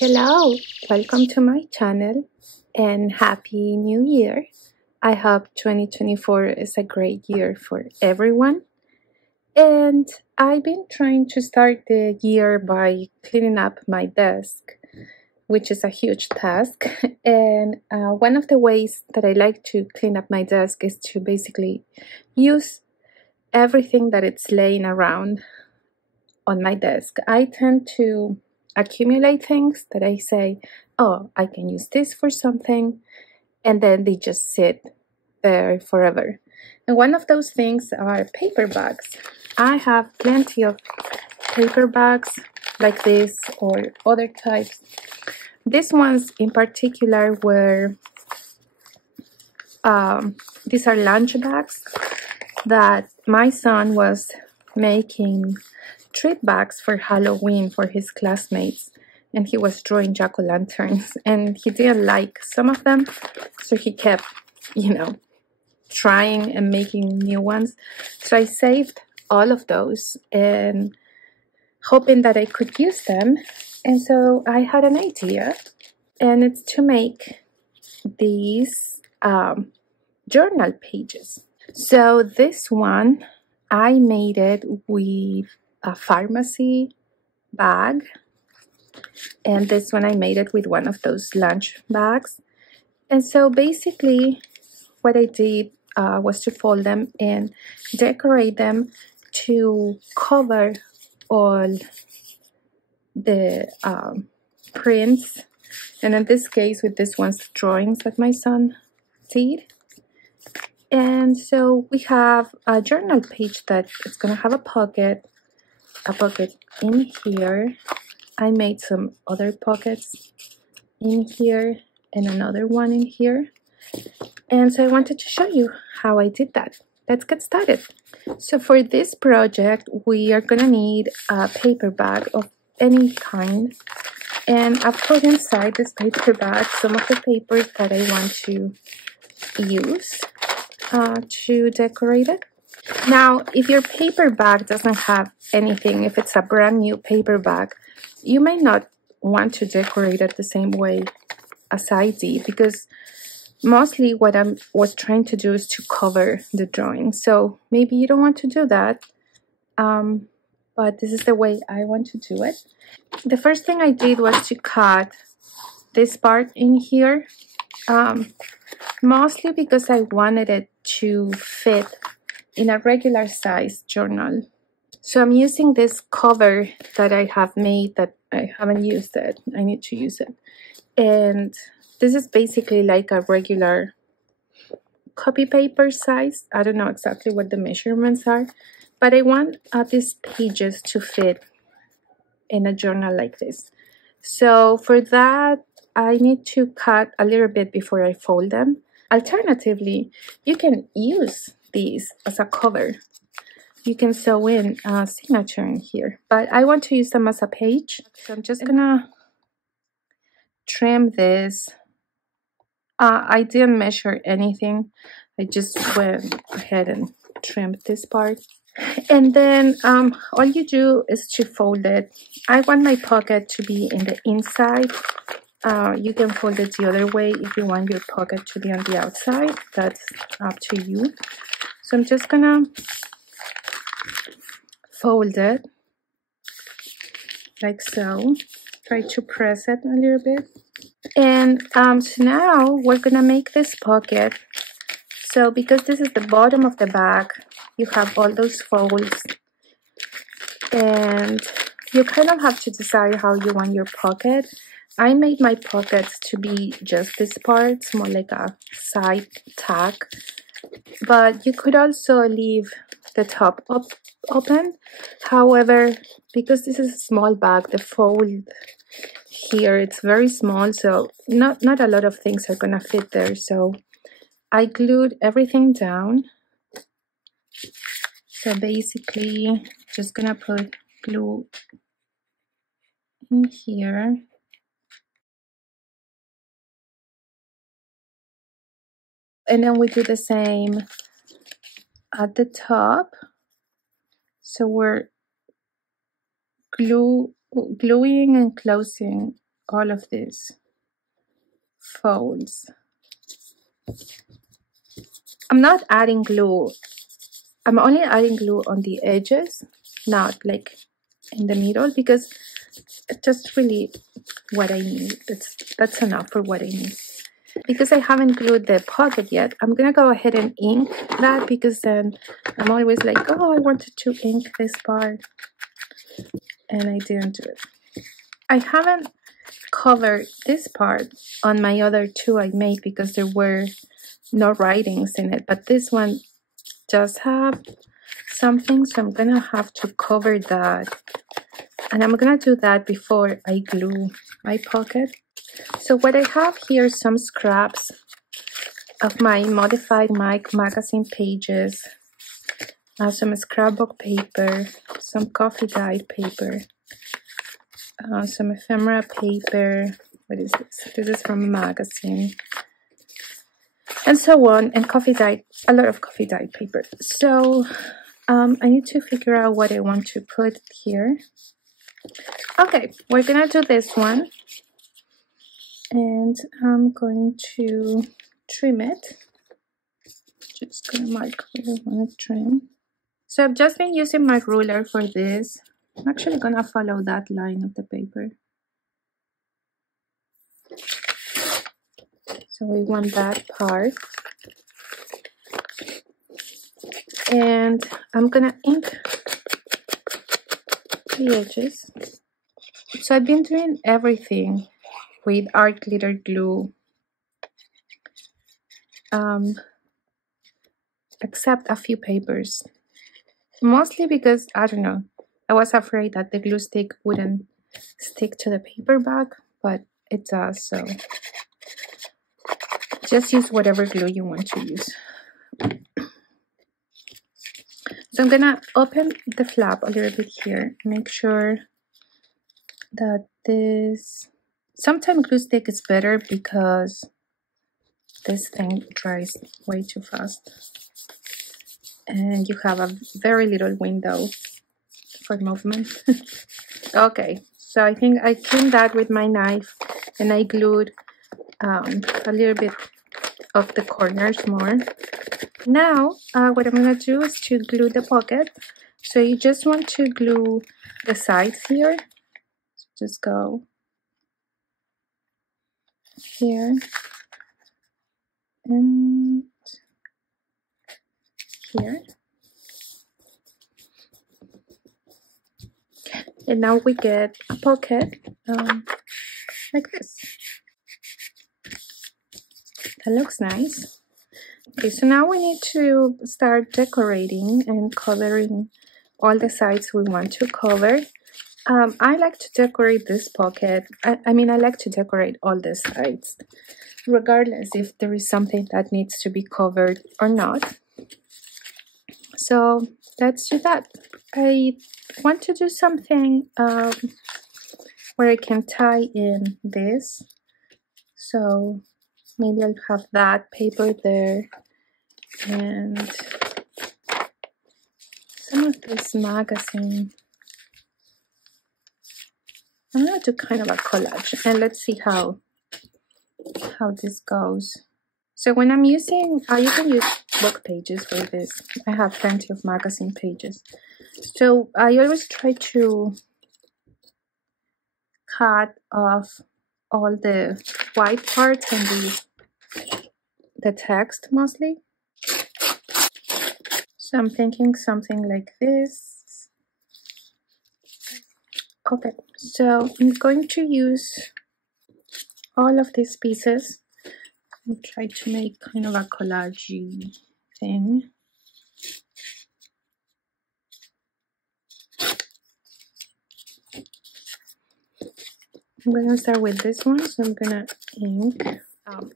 Hello, welcome to my channel and Happy New Year. I hope 2024 is a great year for everyone. And I've been trying to start the year by cleaning up my desk, which is a huge task. And one of the ways that I like to clean up my desk is to basically use everything that it's laying around on my desk. I tend to accumulate things that I say, oh, I can use this for something, and then they just sit there forever. And one of those things are paper bags. I have plenty of paper bags like this or other types. These ones in particular were, these are lunch bags that my son was making treat bags for Halloween for his classmates, and he was drawing jack-o'-lanterns, and he didn't like some of them, so he kept, trying and making new ones. So I saved all of those and hoping that I could use them. And so I had an idea, and it's to make these journal pages. So this one, I made it with a pharmacy bag, and this one I made it with one of those lunch bags. And so basically what I did was to fold them and decorate them to cover all the prints, and in this case with this one's drawings that my son did. And so we have a journal page that is going to have a pocket in here. I made some other pockets in here and another one in here. And so I wanted to show you how I did that. Let's get started. So for this project, we are going to need a paper bag of any kind. And I've put inside this paper bag some of the papers that I want to use to decorate it. Now, if your paper bag doesn't have anything, if it's a brand new paper bag, you may not want to decorate it the same way as I did, because mostly what I was trying to do is to cover the drawing. So maybe you don't want to do that, but this is the way I want to do it. The first thing I did was to cut this part in here, mostly because I wanted it to fit in a regular size journal. So I'm using this cover that I have made that I haven't used it. I need to use it. And this is basically like a regular copy paper size. I don't know exactly what the measurements are, but I want these pages to fit in a journal like this. So for that, I need to cut a little bit before I fold them. Alternatively, you can use these as a cover. You can sew in a signature in here, but I want to use them as a page. So I'm just gonna trim this. I didn't measure anything. I just went ahead and trimmed this part. And then all you do is to fold it. I want my pocket to be in the inside. You can fold it the other way if you want your pocket to be on the outside. That's up to you. So I'm just gonna fold it like so. Try to press it a little bit. And so now we're gonna make this pocket. So because this is the bottom of the bag, you have all those folds, and you kind of have to decide how you want your pocket. I made my pockets to be just this part. It's more like a side tag, but you could also leave the top open. However, because this is a small bag, the fold here, it's very small, so not a lot of things are gonna fit there. So I glued everything down. So basically just gonna put glue in here. And then we do the same at the top. So we're gluing and closing all of these folds. I'm not adding glue. I'm only adding glue on the edges, not like in the middle, because it's just really what I need. That's enough for what I need. Because I haven't glued the pocket yet, I'm gonna go ahead and ink that, because then I'm always like, oh, I wanted to ink this part and I didn't do it. I haven't covered this part on my other two I made because there were no writings in it, but this one does have something, so I'm gonna have to cover that, and I'm gonna do that before I glue my pocket. So what I have here is some scraps of my modified magazine pages, some scrapbook paper, some coffee dyed paper, some ephemera paper. What is this? This is from a magazine, and so on, and coffee dyed, a lot of coffee dyed paper. So I need to figure out what I want to put here. Okay, we're gonna do this one, and I'm going to trim it. Just gonna mark where I want to trim. So I've just been using my ruler for this. I'm actually gonna follow that line of the paper. So we want that part. And I'm gonna ink the edges. So I've been doing everything with art glitter glue, except a few papers. Mostly because, I don't know, I was afraid that the glue stick wouldn't stick to the paper back, but it does, so just use whatever glue you want to use. So I'm gonna open the flap a little bit here, make sure that this, sometimes glue stick is better because this thing dries way too fast and you have a very little window for movement. Okay, so I think I trimmed that with my knife and I glued a little bit of the corners more. Now what I'm gonna do is to glue the pocket. So you just want to glue the sides here. Just go here and here. And now we get a pocket like this. That looks nice. Okay, so now we need to start decorating and coloring all the sides we want to cover. I like to decorate this pocket. I mean, I like to decorate all the sides, regardless if there is something that needs to be covered or not. So let's do that. I want to do something where I can tie in this. So maybe I'll have that paper there and some of this magazine. I'm gonna do kind of a collage, and let's see how this goes. So when I'm using, you can use book pages for this. I have plenty of magazine pages. So I always try to cut off all the white parts and the text mostly. So I'm thinking something like this. Okay, so I'm going to use all of these pieces and try to make kind of a collage thing. I'm gonna start with this one, so I'm gonna ink.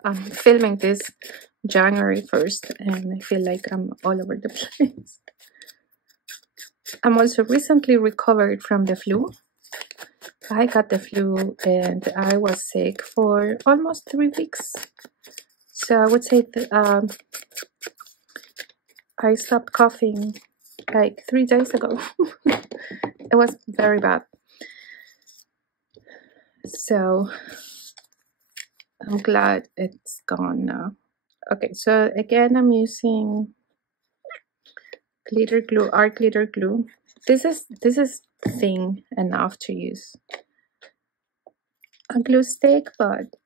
I'm filming this January 1st and I feel like I'm all over the place. I'm also recently recovered from the flu. I got the flu and I was sick for almost 3 weeks. So I would say that, I stopped coughing like 3 days ago. It was very bad. So I'm glad it's gone now. Okay, so again, I'm using glitter glue, art glitter glue. This is thin enough to use a glue stick, but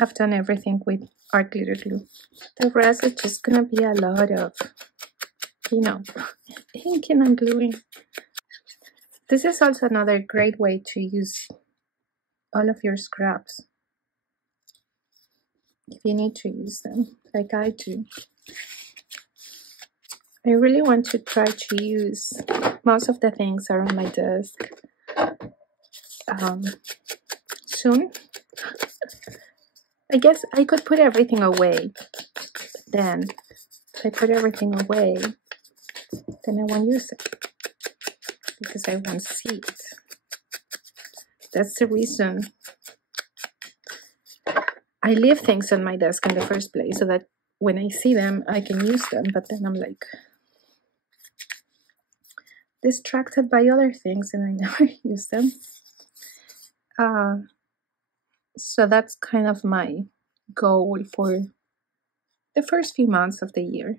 I've done everything with art glitter glue. The rest is just gonna be a lot of, you know, inking and gluing. This is also another great way to use all of your scraps if you need to use them, like I do. I really want to try to use most of the things are on my desk soon. I guess I could put everything away. Then, if I put everything away, then I won't use it because I won't see it. That's the reason I leave things on my desk in the first place, so that when I see them, I can use them. But then I'm like distracted by other things and I never use them. So that's kind of my goal for the first few months of the year.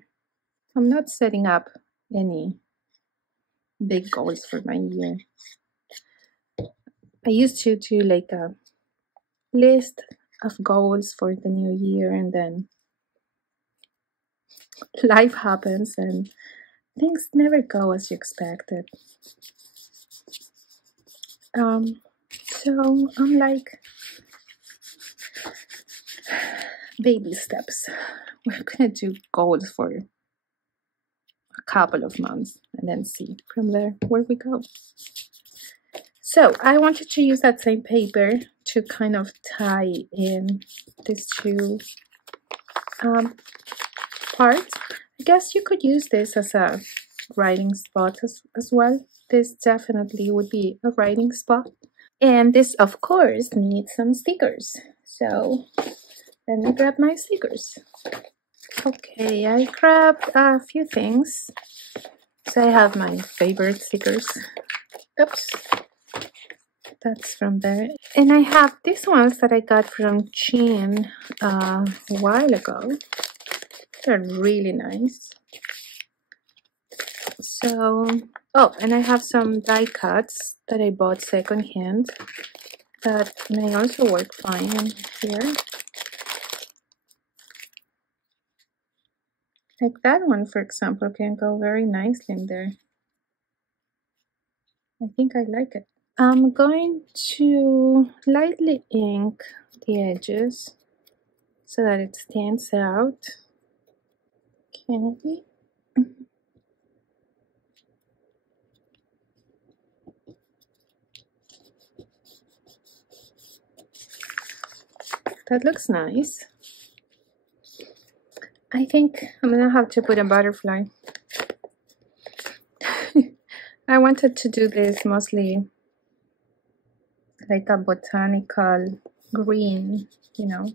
I'm not setting up any big goals for my year. I used to do like a list of goals for the new year, and then life happens and things never go as you expected. So I'm like, baby steps. We're gonna do goals for a couple of months and then see from there where we go. So I wanted to use that same paper to kind of tie in these two parts. I guess you could use this as a writing spot as well. This definitely would be a writing spot. And this, of course, needs some stickers. So let me grab my stickers. Okay, I grabbed a few things. So I have my favorite stickers. Oops. That's from there. And I have these ones that I got from Shein a while ago. They're really nice. So, oh, and I have some die cuts that I bought secondhand that may also work fine in here. Like that one, for example, can go very nicely in there. I think I like it. I'm going to lightly ink the edges so that it stands out. Okay. That looks nice. I think I'm gonna have to put a butterfly. I wanted to do this mostly like a botanical green, you know,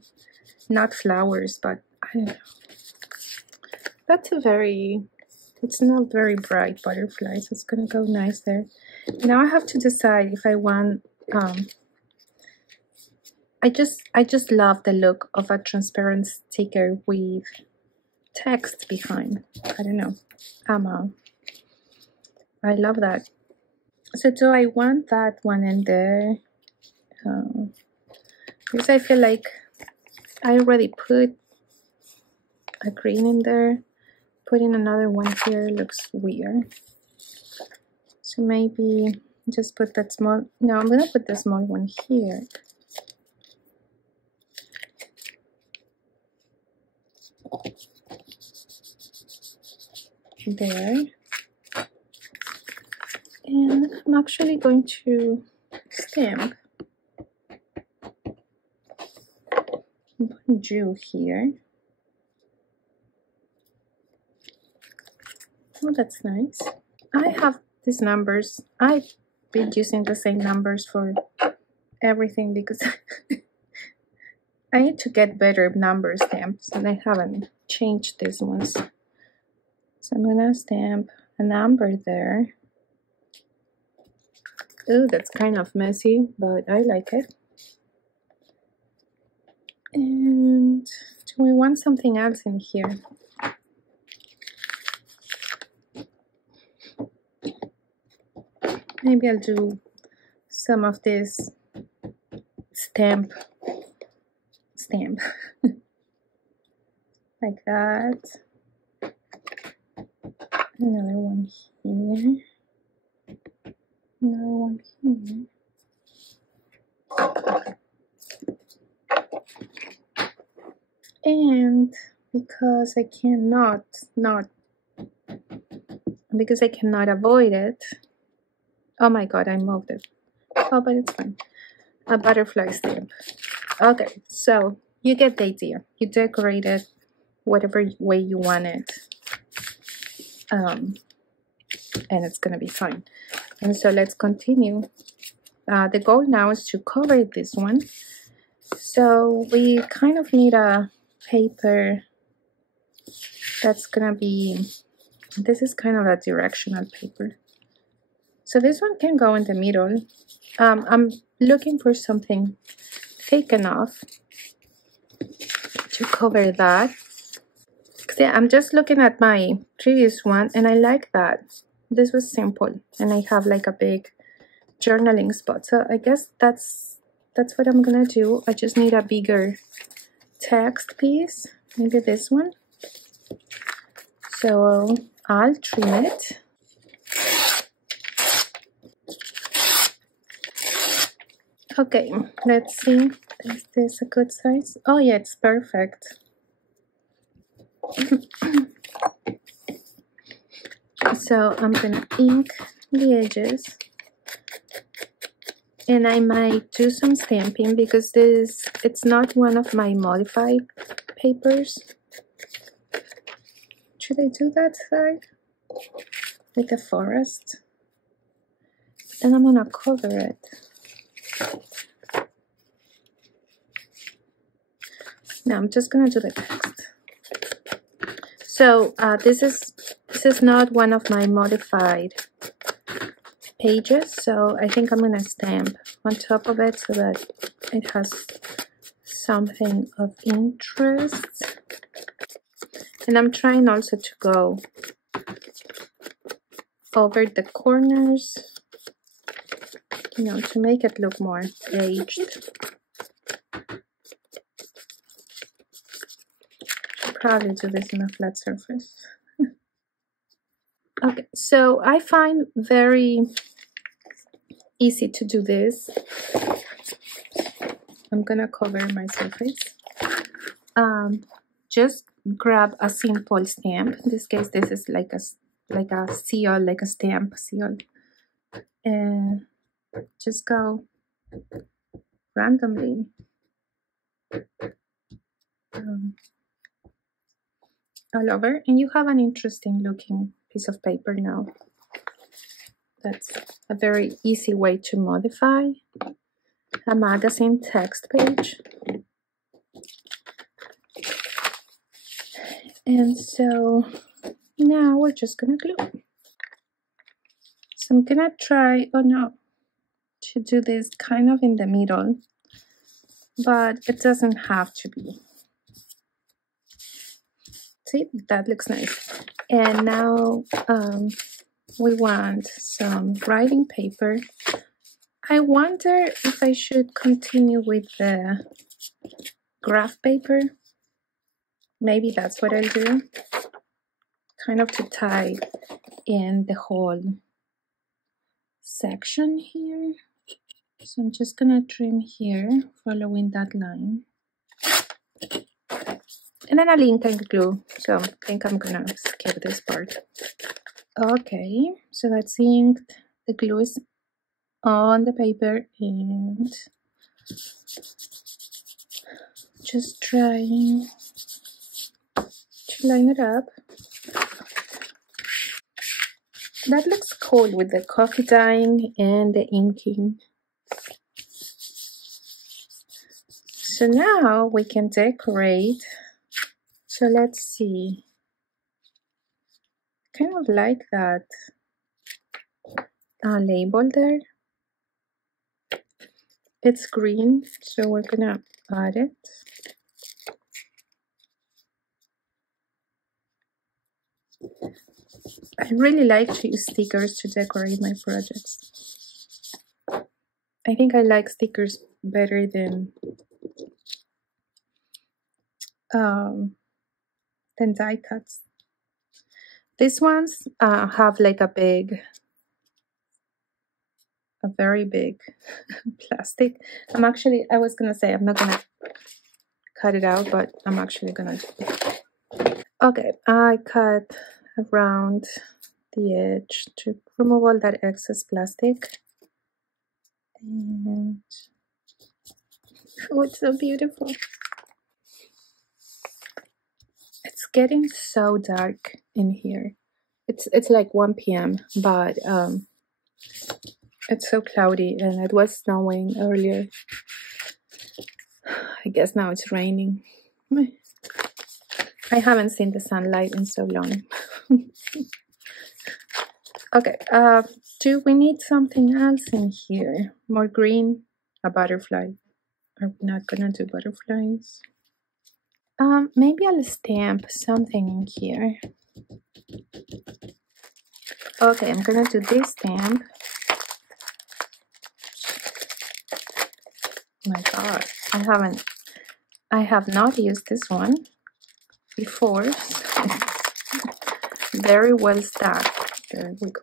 not flowers, but I don't know. That's a very, it's not very bright butterfly, so it's gonna go nice there. Now I have to decide if I want, I just love the look of a transparent sticker with text behind. I don't know. I love that. So do I want that one in there? Because I feel like I already put a green in there. Putting another one here looks weird. So maybe just put that small, no, I'm gonna put the small one here. There. And I'm actually going to stamp Bonjour here. Oh, that's nice. I have these numbers. I've been using the same numbers for everything because I need to get better number stamps and I haven't changed these ones. So I'm gonna stamp a number there. Oh, that's kind of messy, but I like it. And do we want something else in here? Maybe I'll do some of this stamp like that. Another one here. Another one here. And because I cannot avoid it. Oh my god, I moved it. Oh, but it's fine. A butterfly stamp. Okay, so you get the idea. You decorate it whatever way you want it. And it's gonna be fine. And so let's continue. The goal now is to cover this one. So we kind of need a paper that's gonna be, this is kind of a directional paper. So this one can go in the middle. I'm looking for something thick enough to cover that. See, I'm just looking at my previous one and I like that. This was simple and I have like a big journaling spot. So I guess that's what I'm gonna do. I just need a bigger text piece, maybe this one. So I'll trim it. Okay, let's see. Is this a good size? Oh yeah, it's perfect. So I'm gonna ink the edges. And I might do some stamping because it's not one of my modified papers. Should I do that side? Like a forest? Then I'm gonna cover it. Now I'm just gonna do the text. So this is not one of my modified pages, so I think I'm gonna stamp on top of it so that it has something of interest. And I'm trying also to go over the corners, you know, to make it look more aged. Should probably do this in a flat surface. Okay, so I find very easy to do this. I'm gonna cover my surface. Just grab a simple stamp. In this case, this is like a seal, like a stamp seal. And just go randomly. All over, and you have an interesting looking piece of paper now. That's a very easy way to modify a magazine text page. And so now we're just gonna glue. So I'm gonna try, oh no, to do this kind of in the middle, but it doesn't have to be. See, that looks nice. And now we want some writing paper. I wonder if I should continue with the graph paper. Maybe that's what I'll do, kind of to tie in the whole section here. So I'm just gonna trim here, following that line. And then I'll ink and glue, so I think I'm gonna skip this part. Okay, so that's inked. The glue is on the paper and just trying to line it up. That looks cool with the coffee dyeing and the inking. So now we can decorate. So let's see. Kind of like that label there. It's green, so we're gonna add it. I really like to use stickers to decorate my projects. I think I like stickers better than die cuts. These ones have like a very big plastic. I was gonna say I'm not gonna cut it out, but I'm actually gonna do it. Okay, I cut around the edge to remove all that excess plastic. And oh, it's so beautiful. It's getting so dark in here. It's like 1 p.m. but it's so cloudy and it was snowing earlier. I guess now it's raining. I haven't seen the sunlight in so long. Okay, do we need something else in here? More green? A butterfly? Are we not gonna do butterflies? Maybe I'll stamp something in here. Okay, I'm gonna do this stamp. My God, I have not used this one before. Very well stacked. There we go.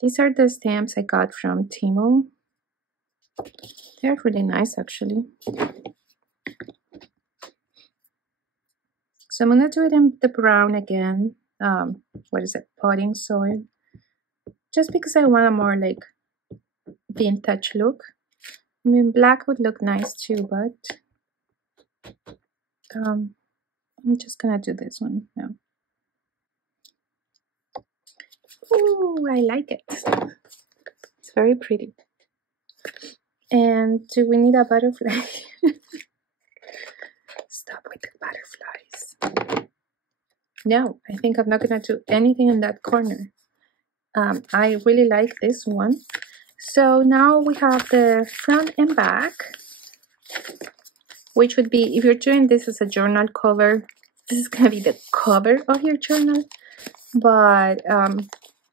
These are the stamps I got from Temu. They're really nice, actually. So I'm gonna do it in the brown again. What is it? Potting soil. Just because I want a more like vintage look. I mean, black would look nice too, but I'm just gonna do this one now. Ooh, I like it. It's very pretty. And do we need a butterfly? Stop with the butterflies. No, I think I'm not gonna do anything in that corner. I really like this one. So now we have the front and back, which would be, if you're doing this as a journal cover, this is gonna be the cover of your journal, but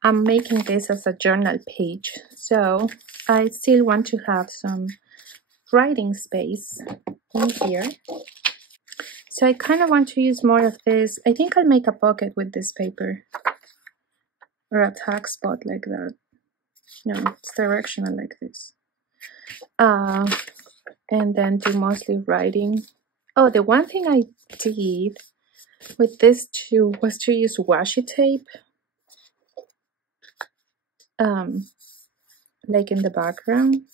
I'm making this as a journal page, so I still want to have some writing space in here. So I kind of want to use more of this. I think I'll make a pocket with this paper, or a tag spot like that. No, it's directional like this. And then do mostly writing. Oh, the one thing I did with this too was to use washi tape, like in the background.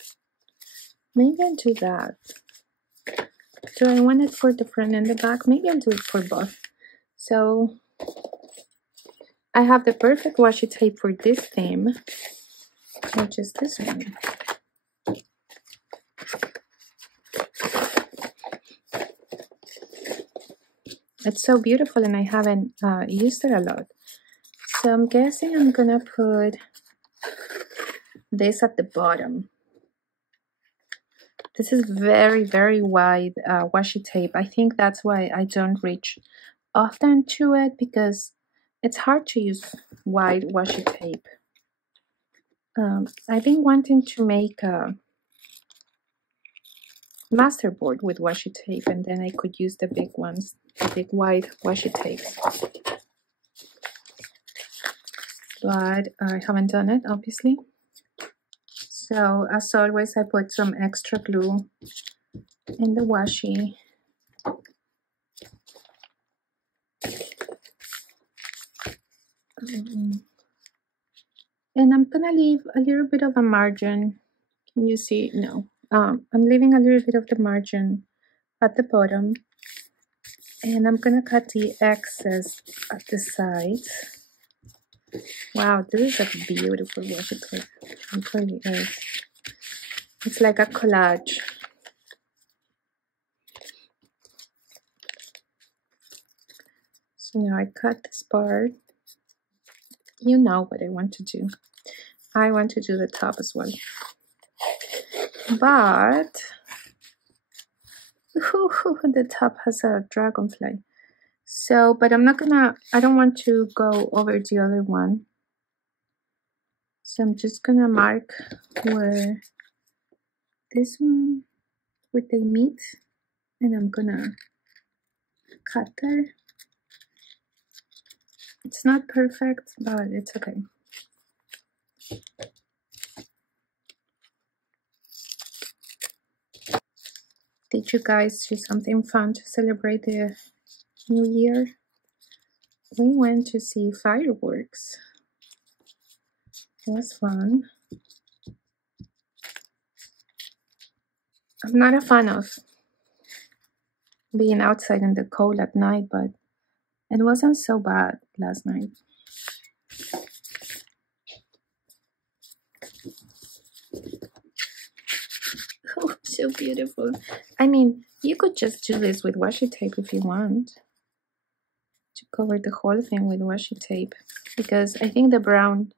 Maybe I'll do that. Do I want it for the front and the back? Maybe I'll do it for both. So I have the perfect washi tape for this theme, which is this one. It's so beautiful and I haven't used it a lot. So I'm guessing I'm gonna put this at the bottom. This is very, very wide washi tape. I think that's why I don't reach often to it, because it's hard to use wide washi tape. I've been wanting to make a masterboard with washi tape, and then I could use the big ones, the big wide washi tapes. But I haven't done it, obviously. So as always, I put some extra glue in the washi. And I'm gonna leave a little bit of a margin. Can you see? No. I'm leaving a little bit of the margin at the bottom. And I'm gonna cut the excess at the sides. Wow, this is a beautiful washi tape. It really is. It's like a collage. So now I cut this part. You know what I want to do. I want to do the top as well. But the top has a dragonfly. So, but I don't want to go over the other one. So I'm just gonna mark where this one, where they meet, and I'm gonna cut there. It's not perfect, but it's okay. Did you guys do something fun to celebrate the New Year? We went to see fireworks. It was fun. I'm not a fan of being outside in the cold at night, but it wasn't so bad last night. Oh, so beautiful. I mean, you could just do this with washi tape if you want. To cover the whole thing with washi tape. Because I think the brown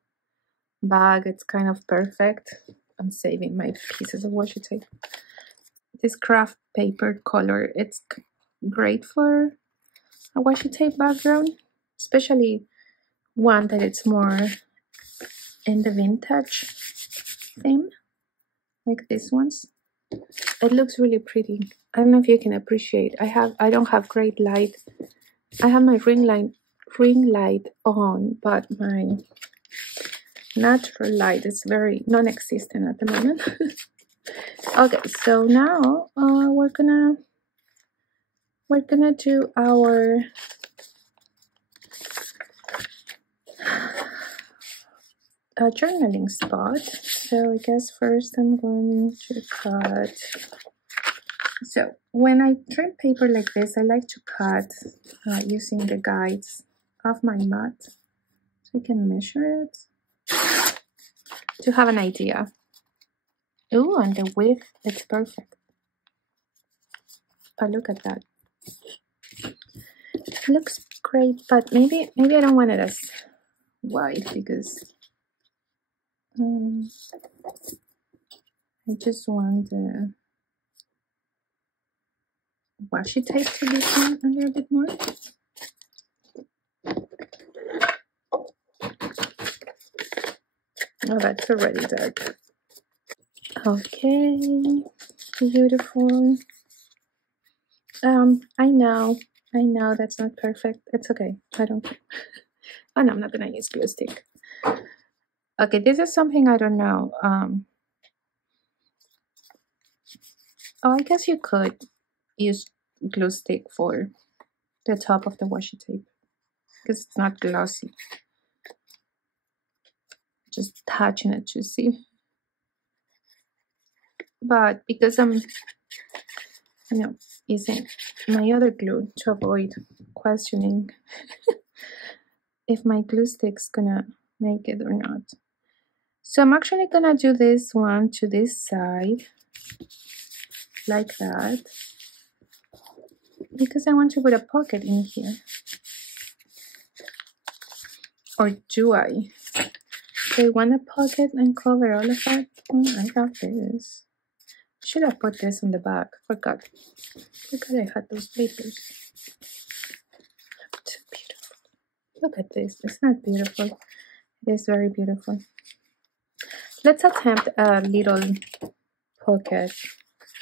bag, it's kind of perfect. I'm saving my pieces of washi tape. This craft paper color, it's great for a washi tape background. Especially one that it's more in the vintage theme. Like these ones. It looks really pretty. I don't know if you can appreciate. I don't have great light. I have my ring light on, but my natural light is very non-existent at the moment. Okay, so now we're gonna do our journaling spot. So I guess first I'm going to cut. So when I trim paper like this, I like to cut using the guides of my mat, so I can measure it to have an idea. Ooh, and the width, it's perfect. Oh, look at that. It looks great, but maybe I don't want it as wide because I just want the washi tape to be on a little bit more. Oh, that's already dark. Okay, beautiful. I know that's not perfect. It's okay. I don't care. Oh no, I'm not gonna use glue stick. Okay, this is something I don't know. Oh, I guess you could use glue stick for the top of the washi tape because it's not glossy. Just touching it to see. But because I'm using my other glue to avoid questioning if my glue stick's gonna make it or not. So I'm actually gonna do this one to this side like that because I want to put a pocket in here. Or do I? Do I want a pocket and cover all of that? Oh, I got this. Should have put this on the back. Forgot I had those papers. It's beautiful. Look at this. It's not beautiful. It is very beautiful. Let's attempt a little pocket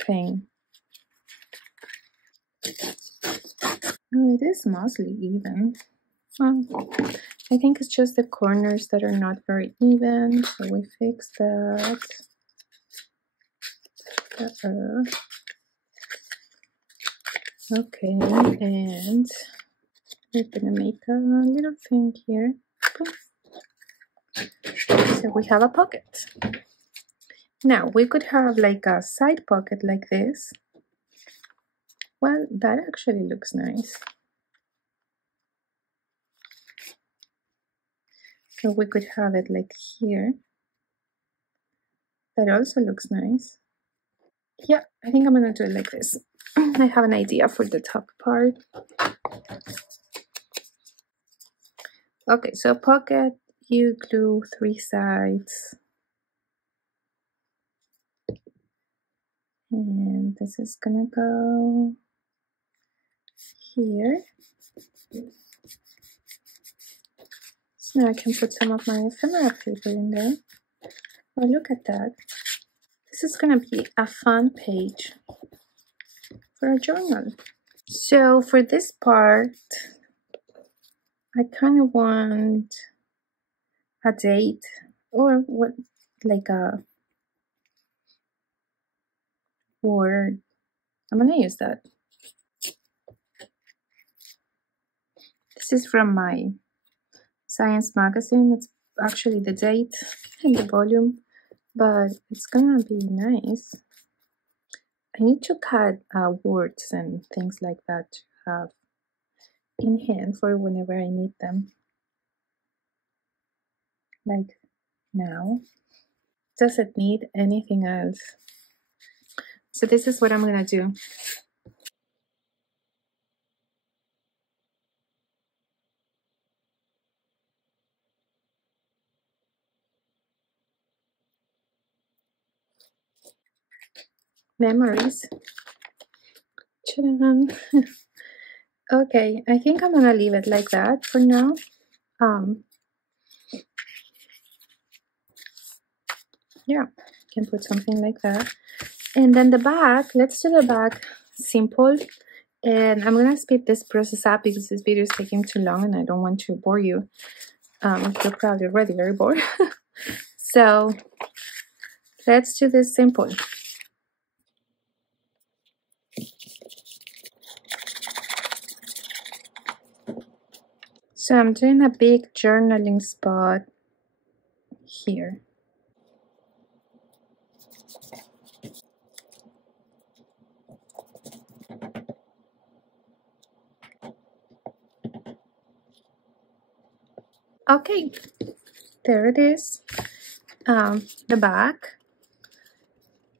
thing. Oh, it is mostly even. Well, I think it's just the corners that are not very even. So we fix that. Okay, and we're gonna make a little thing here. So we have a pocket. Now we could have like a side pocket like this. Well, that actually looks nice. So we could have it like here. That also looks nice. Yeah, I think I'm gonna do it like this. I have an idea for the top part. Okay, so pocket you glue 3 sides, and this is gonna go here. So now I can put some of my ephemera paper in there. Oh, look at that. This is gonna be a fun page for a journal. So for this part, I kind of want a date or what, like a word. I'm gonna use that. This is from my science magazine. It's actually the date and the volume, but it's gonna be nice. I need to cut words and things like that to have in hand for whenever I need them. Like now. Doesn't need anything else. So this is what I'm gonna do. Memories. Okay, I think I'm gonna leave it like that for now. Yeah, can put something like that. And then the back, let's do the back simple. And I'm gonna speed this process up because this video is taking too long and I don't want to bore you. You're probably already very bored. So let's do this simple. So I'm doing a big journaling spot here. Okay, there it is. The back.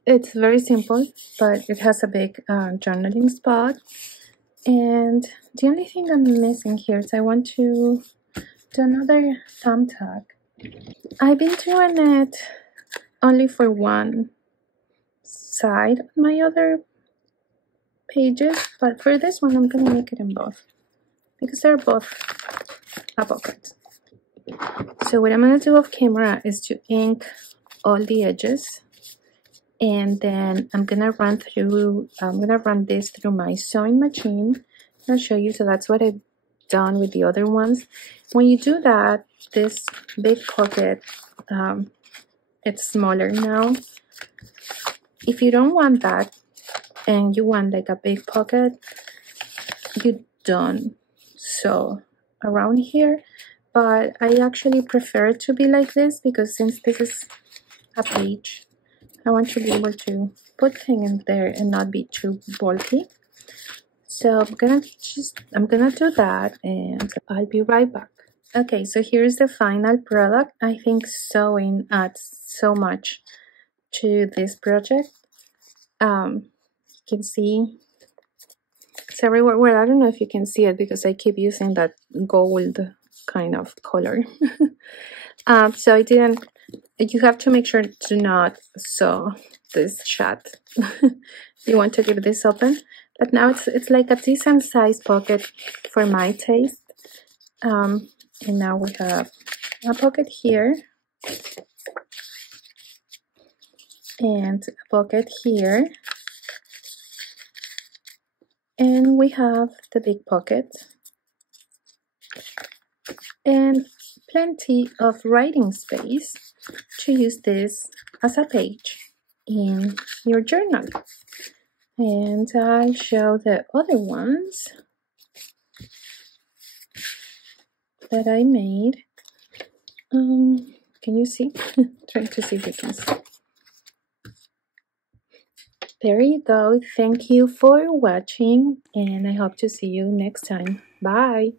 It's very simple, but it has a big journaling spot. And the only thing I'm missing here is I want to do another thumb tag. I've been doing it only for one side of my other pages, but for this one I'm gonna make it in both because they're both a pocket. So what I'm gonna do off camera is to ink all the edges, and then I'm gonna run this through my sewing machine. I'll show you. So that's what I've done with the other ones. When you do that, this big pocket, it's smaller now. If you don't want that and you want like a big pocket, you don't sew around here. But I actually prefer it to be like this because since this is a page, I want to be able to put things in there and not be too bulky. So I'm gonna do that and I'll be right back. Okay, so here's the final product. I think sewing adds so much to this project. You can see it's everywhere. Well, I don't know if you can see it because I keep using that gold kind of color. So I didn't. You have to make sure to not sew this shut. You want to keep this open, but now it's like a decent size pocket for my taste. And now we have a pocket here and a pocket here, and we have the big pocket and plenty of writing space to use this as a page in your journal. And I'll show the other ones that I made. Can you see? Trying to see if you can see. There you go. Thank you for watching, and I hope to see you next time. Bye.